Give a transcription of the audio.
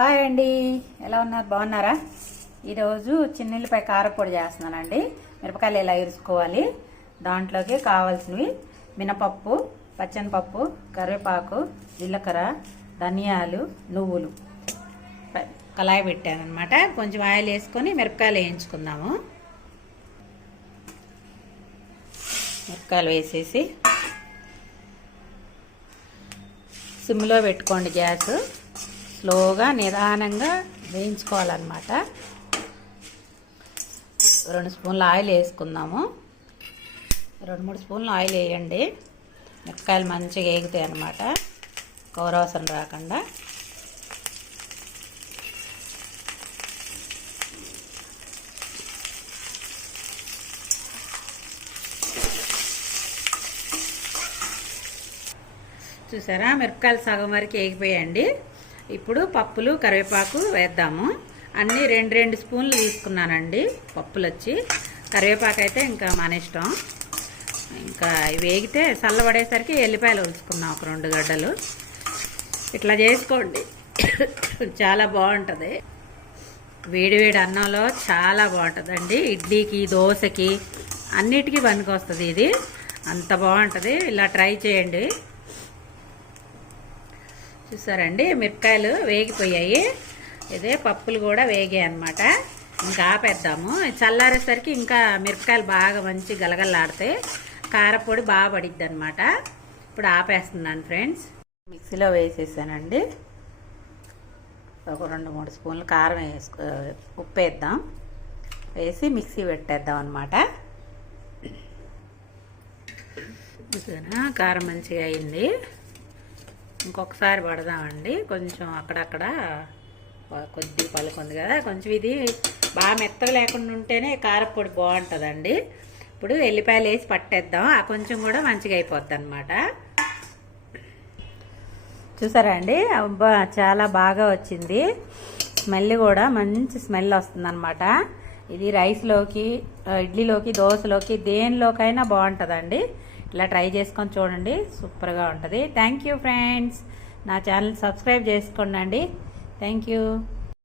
Hi అండి. ఎలా ఉన్నారు? బాగున్నారా? ఈరోజు చిన్నుల్లిపాయ కారపొడి చేస్తున్నానండి. మిరపకాయలు ఎలా ఇరుసుకోవాలి దాంట్లోకి కావాల్సినవి మినపప్పు పచ్చనిపప్పు కరివేపాకు జీలకర్ర ధనియాలు నువ్వులు. కళాయి పెట్టానమాట కొంచెం ఆయిల్ వేసుకొని మిరపకాయలు వేయించుకుందాము. మిరపకాయలు వేసేసి సిమ్లో పెట్టుకోండి గ్యాస్. స్లోగా నిదానంగా వేయించుకోవాలన్నమాట. రెండు స్పూన్లు ఆయిల్ వేసుకుందాము. రెండు మూడు స్పూన్లు ఆయిల్ వేయండి. మిరపకాయలు మంచిగా వేగుతాయి అన్నమాట. కౌరవసరం రాకుండా. చూసారా? మిరపకాయలు సగం వరకు వేగిపోయాయండి ఇప్పుడు పప్పులు కరివేపాకు వేద్దాము. అన్నీ రెండు రెండు స్పూన్లు తీసుకున్నానండి పప్పులు వచ్చి కరివేపాకు అయితే ఇంకా మన ఇష్టం. ఇంకా వేగితే చల్లబడేసరికి ఎల్లిపాయలు ఉలుచుకున్నాం ఒక రెండు గడ్డలు. ఇట్లా చేసుకోండి. చాలా బాగుంటుంది. వేడివేడి అన్నంలో చాలా బాగుంటుందండి. ఇడ్లీకి దోశకి అన్నిటికీ పనికి వస్తుంది ఇది. అంత బాగుంటుంది. ఇలా ట్రై చేయండి. చూసారండి? మిరపకాయలు వేగిపోయాయి. ఇదే పప్పులు కూడా వేగాయి అనమాట ఇంకా ఆపేద్దాము. చల్లారేసరికి ఇంకా మిరపకాయలు బాగా మంచి గలగల్లాడితే కారపొడి బాగా పడిద్ది అనమాట ఇప్పుడు ఆపేస్తున్నాను ఫ్రెండ్స్. మిక్సీలో వేసేసానండి. ఒక రెండు మూడు స్పూన్లు కారం వేసుకో ఉప్పు వేద్దాం వేసి మిక్సీ పెట్టేద్దాం అనమాట కారం మంచిగా అయింది. ఇంకొకసారి పడదామండి. కొంచెం అక్కడక్కడ కొద్ది పలుకుంది కదా కొంచెం ఇది బాగా మెత్తగా లేకుండా ఉంటేనే కారపొడి బాగుంటుందండి. ఇప్పుడు ఎల్లిపాయలు వేసి పట్టేద్దాం. ఆ కొంచెం కూడా మంచిగా అయిపోద్ది అనమాట చూసారా అండి? అబ్బా చాలా బాగా వచ్చింది. స్మెల్ కూడా మంచి స్మెల్ వస్తుందన్నమాట. ఇది రైస్లోకి ఇడ్లీలోకి దోశలోకి దేనిలోకైనా బాగుంటుందండి. ఇలా ట్రై చేసుకొని చూడండి. సూపర్గా ఉంటుంది. థ్యాంక్ యూ ఫ్రెండ్స్ నా ఛానల్ సబ్స్క్రైబ్ చేసుకోండి. Thank you